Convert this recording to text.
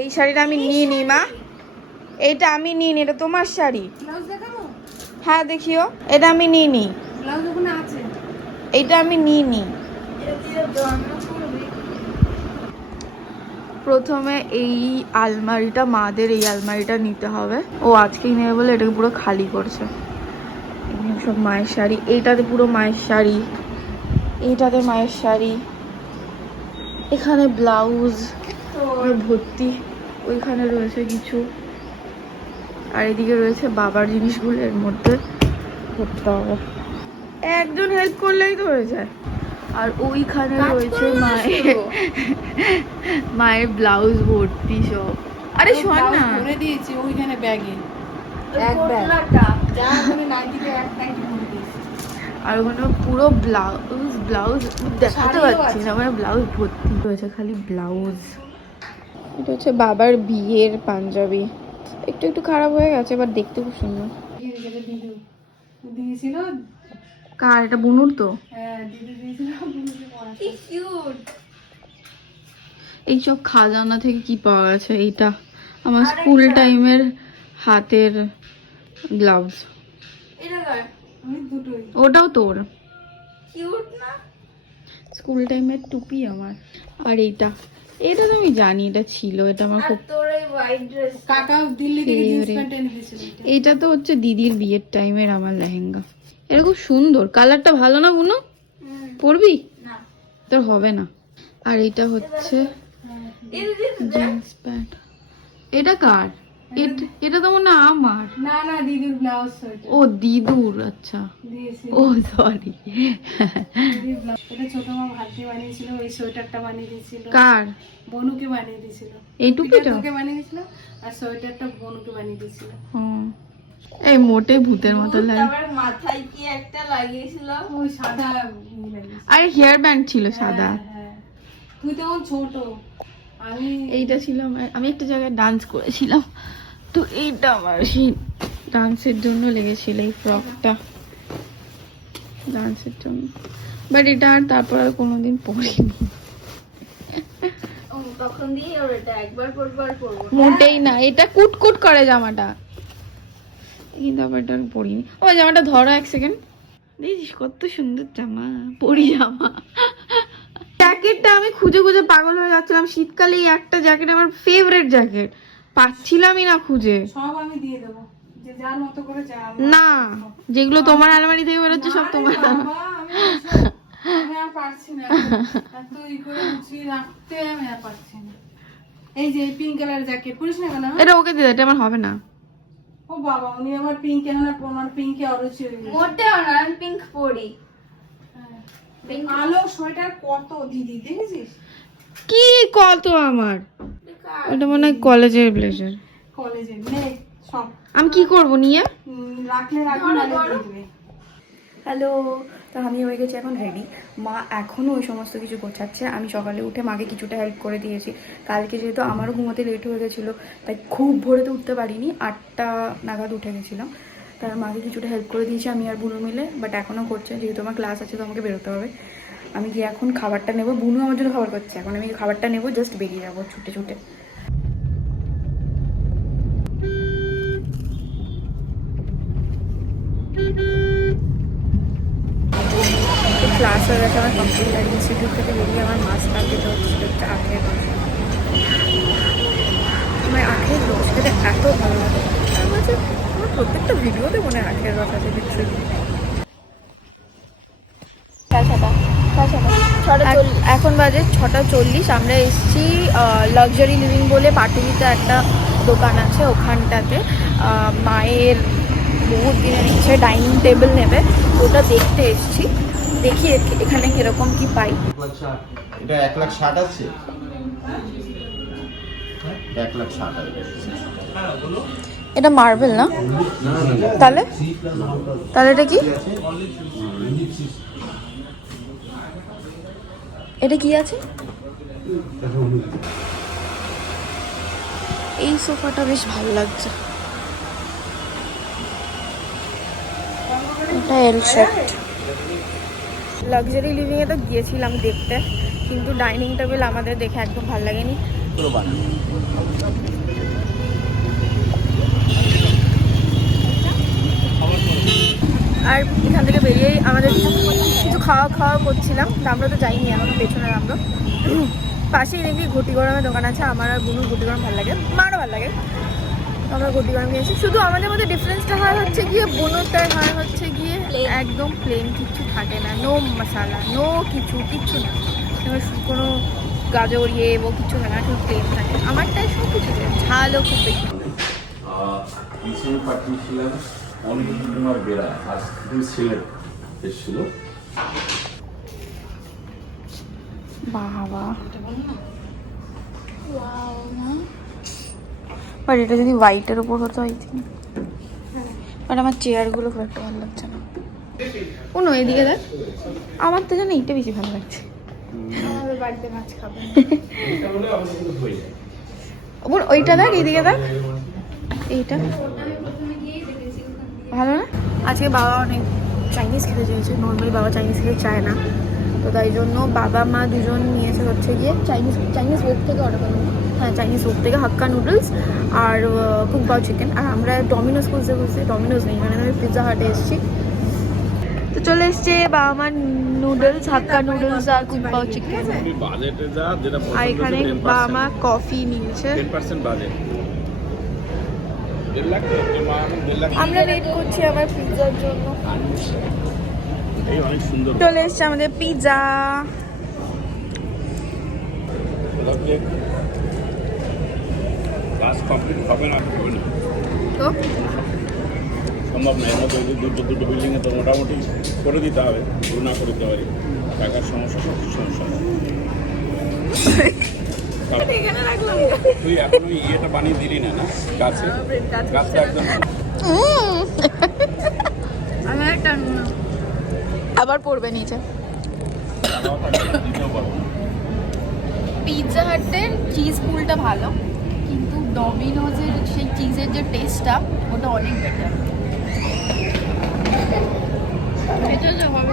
এই শাড়িটা আমি নিয়ে নি মা, এইটা আমি নিয়ে নি, এটা তোমার শাড়ি। হ্যাঁ দেখিও, এটা আমি নিয়ে নি, এইটা আমি নিয়ে নি। প্রথমে এই আলমারিটা, মাদের এই আলমারিটা নিতে হবে। ও আজকেই নেবে বলে এটাকে পুরো খালি করছে। এখানে সব মায়ের শাড়ি, এইটাতে পুরো মায়ের শাড়ি, এইটাতে মায়ের শাড়ি, এখানে ব্লাউজ ভর্তি, ওইখানে রয়েছে কিছু, আর এদিকে রয়েছে বাবার জিনিসগুলো, এর মধ্যে করতে হবে। একজন হেল্প করলেই তো হয়ে যায়। আর ওইখানে রয়েছে মায়ের ব্লাউজ ভর্তি সব। আরে শোন না, ভরে দিয়েছি ওইখানে ব্যাগে, এক ব্যাগ যা মানে নাইটিতে এক নাইটি ভরে দিয়েছি। আর ওখানে পুরো ব্লাউজ দেখাতে পাচ্ছি না, মানে ব্লাউজ ভর্তি রয়েছে, খালি ব্লাউজ। এটা হচ্ছে বাবার বিয়ের পাঞ্জাবি, একটু একটু খারাপ হয়ে গেছে, এবার দেখতে খুব সুন্দর দিয়েছিল। কার এটা? বুনুর তো। এইসব খাজানা থেকে কি পাওয়া গেছে? এইটা আমার স্কুল টাইমের হাতের গ্লাভস, ওটাও তোর স্কুল টাইমের টুপি আমার। আর এইটা, এটা তো আমি জানি এটা ছিল, এটা আমার খুব এইটা তো হচ্ছে দিদির বিয়ের টাইমের আমার লেহেঙ্গা। এটা খুব সুন্দর, কালারটা ভালো না বুনো? পরবি? তোর হবে না। আর এটা হচ্ছে জিন্স প্যান্ট। এটা কার? এটা তো মনে হয় আমার। না না, দিদির ব্লাউজ। ও দিদুর, আচ্ছা ও সরি। এটা ছোট মা ভাগ্যে বানিয়েছিল, ওই সোয়েটারটা বানিয়ে দিয়েছিল। কার? বনুকে বানিয়ে দিয়েছিল। এই টুপিটা ওকে বানিয়ে দিয়েছিল, আর সোয়েটারটা বনুকে বানিয়ে দিয়েছিল। এই মোটে ভূতের মতো লাগে। আবার মাথায় কি একটা লাগিয়েছিল, ওই সাদা আরে হেয়ার ব্যান্ড ছিল সাদা। তুই তখন ছোট, আমি এইটা ছিল। আমি একটা জায়গায় ডান্স করেছিলাম, তো এইটা আমার সেই ডান্সের জন্য লেগেছিল, এই ফ্রকটা ডান্সের জন্য। বাট এটা আর তারপর আর কোনোদিন পরিনি। তখন দিয়ে ওর এটা একবার পরবো আর পরবো মোটেই না, এটা কুটকুট করে জামাটা, কিন্তু আবার এটা পরিনি। ও জামাটা ধরো এক সেকেন্ড, দেখিস কত সুন্দর জামা, পরি জামা। জ্যাকেটটা আমি খুঁজে খুঁজে পাগল হয়ে যাচ্ছিলাম, শীতকালে এই একটা জ্যাকেট আমার ফেভারিট জ্যাকেট, পাচ্ছিলামই না খুঁজে। সব আমি দিয়ে দেবো, যে যার মতো করে যা। না, যেগুলো তোমার আলমারি থেকে বেরোচ্ছে সব তোমার। আমি আর পারছি না এত ই করে গুছিয়ে রাখতে, আমি আর পারছি না। এই যে পিঙ্ক কালার জ্যাকেট পরিস না কেন? এটা ওকে দিয়ে, এটা আমার হবে না। ও বাবা, উনি আমার পিঙ্ক এখন আমার পিঙ্কে অরুচি হয়ে গেছে। মোটেও না, আমি পিঙ্ক পরি। আলো সোয়েটার কত দিদি দেখেছিস? কি কত আমার? এটা মনে হয় কলেজের ব্লেজার। কলেজের নে সব। আমি কি করব নিয়ে? রাখলে রাখলে দেখবে। হ্যালো, তো আমি হয়ে গেছি এখন রেডি। মা এখনও ওই সমস্ত কিছু গোছাচ্ছে। আমি সকালে উঠে মাকে কিছুটা হেল্প করে দিয়েছি। কালকে যেহেতু আমারও ঘুমোতে লেট হয়ে গেছিলো, তাই খুব ভোরে তো উঠতে পারিনি, 8টা নাগাদ উঠে গেছিলাম। তার মাকে কিছুটা হেল্প করে দিয়েছি আমি আর বুনু মিলে। বাট এখনও করছে, যেহেতু আমার ক্লাস আছে তো আমাকে বেরোতে হবে। আমি গিয়ে এখন খাবারটা নেবো, বুনু আমার জন্য খাবার করছে, এখন আমি খাবারটা নেবো, জাস্ট বেরিয়ে যাবো ছুটে ছুটে। ক্লাস হয়ে গেছে আমার কমপ্লিট, আর ইনস্টিটিউট থেকে বেরিয়ে আমার মাস্ক দিতে হচ্ছে একটা আখের রস। আমার আখের রস খেতে এত ভালো লাগে, তার মাঝে আমার প্রত্যেকটা ভিডিওতে মনে হয় আখের রস আছে কিছু। এখন বাজে 6:40। আমরা এসেছি লাক্সারি লিভিং বলে পাটুলিতে একটা দোকান আছে, ওখানটাতে মায়ের বহুত দিনের ইচ্ছে ডাইনিং টেবিল নেবে, ওটা দেখতে এসেছি। দেখি এখানে কিরকম কি পাই। এটা 1,60,000 আছে, 1,60,000। এটা মার্বেল না? তাহলে তাহলে এটা কি? এটা কি আছে? এই সোফাটা বেশ ভালো লাগছে, এটা এল শেপ। লাক্সারি লিভিংয়ে তো গিয়েছিলাম দেখতে, কিন্তু ডাইনিং টেবিল আমাদের দেখে একদম ভালো লাগেনি। পুরো বানানো। আর এখান থেকে বেরিয়েই আমাদের কিছু খাওয়া করছিলাম। আমরা তো যাইনি এখনো, পেছনে আমরা পাশেই দেখবি ঘটি গরমের দোকান আছে। আমার আর বুনুর ঘটি গরম ভালো লাগে, মারও ভালো লাগে। আমরা ঘটি গরম খেয়েছি। শুধু আমাদের মধ্যে ডিফারেন্সটা হয় হচ্ছে গিয়ে বুনুরটায় হয় হচ্ছে গিয়ে একদম প্লেন, কিচ্ছু থাকে না, নো মশালা, নো কিচ্ছু না, কোনো গাজর ও কিছু হয় না, শুধু প্লেন থাকে। আমারটায় সব কিছু ঝালও খুব বেশি। পিছনে পাঠিয়েছিলাম অনেক তোমার বেড়া আর সিলেট এসেছিল। বাবা বাট এটা যদি হোয়াইটের উপর হতো আই থিঙ্ক। বাট আমার চেয়ারগুলো খুব একটা ভালো লাগছে না। কোনো এদিকে দেখ, আমার তো জানো এইটা বেশি ভালো লাগছে। বাড়িতে মাছ খাবো ওইটা দেখ, এইদিকে দেখ, এইটা ভালো না? আজকে বাবা অনেক চাইনিজ খেতে চেয়েছে। নর্মালি বাবা চাইনিজ খেতে চায় না, তো তাই জন্য বাবা মা দুজন নিয়েছে হচ্ছে গিয়ে চাইনিজ ওয়েব থেকে অর্ডার করলাম। হ্যাঁ, চাইনিজ ওয়েব থেকে হাক্কা নুডলস আর কুক পাও চিকেন। আর আমরা ডমিনোজ খুঁজতে ডমিনোজ নেই, মানে আমি পিৎজা হাটে এসেছি। তো চলে এসছে বাবা মার নুডলস, হাক্কা নুডলস আর কুক পাও চিকেন। আর এখানে বাবা মা কফি নিয়েছে। আমরা ওয়েট করছি আমার পিৎজার জন্য। চলে এসছে আমাদের পিৎজা। তো সম্ভব না, এর মধ্যে দুটো বিল্ডিংয়ে তো মোটামুটি করে দিতে হবে, না করে দিতে পারি। টাকার সমস্যা, সব কিছু সমস্যা। তুই এখন ওই ইয়েটা বানিয়ে দিলি না গাছে, গাছটা একদম আবার পড়বে নিচে। পিৎজা হাটের চিজ পুলটা ভালো, কিন্তু ডমিনোজের সেই চিজের যে টেস্টটা ওটা অনেক বেটার। এটা যে হবে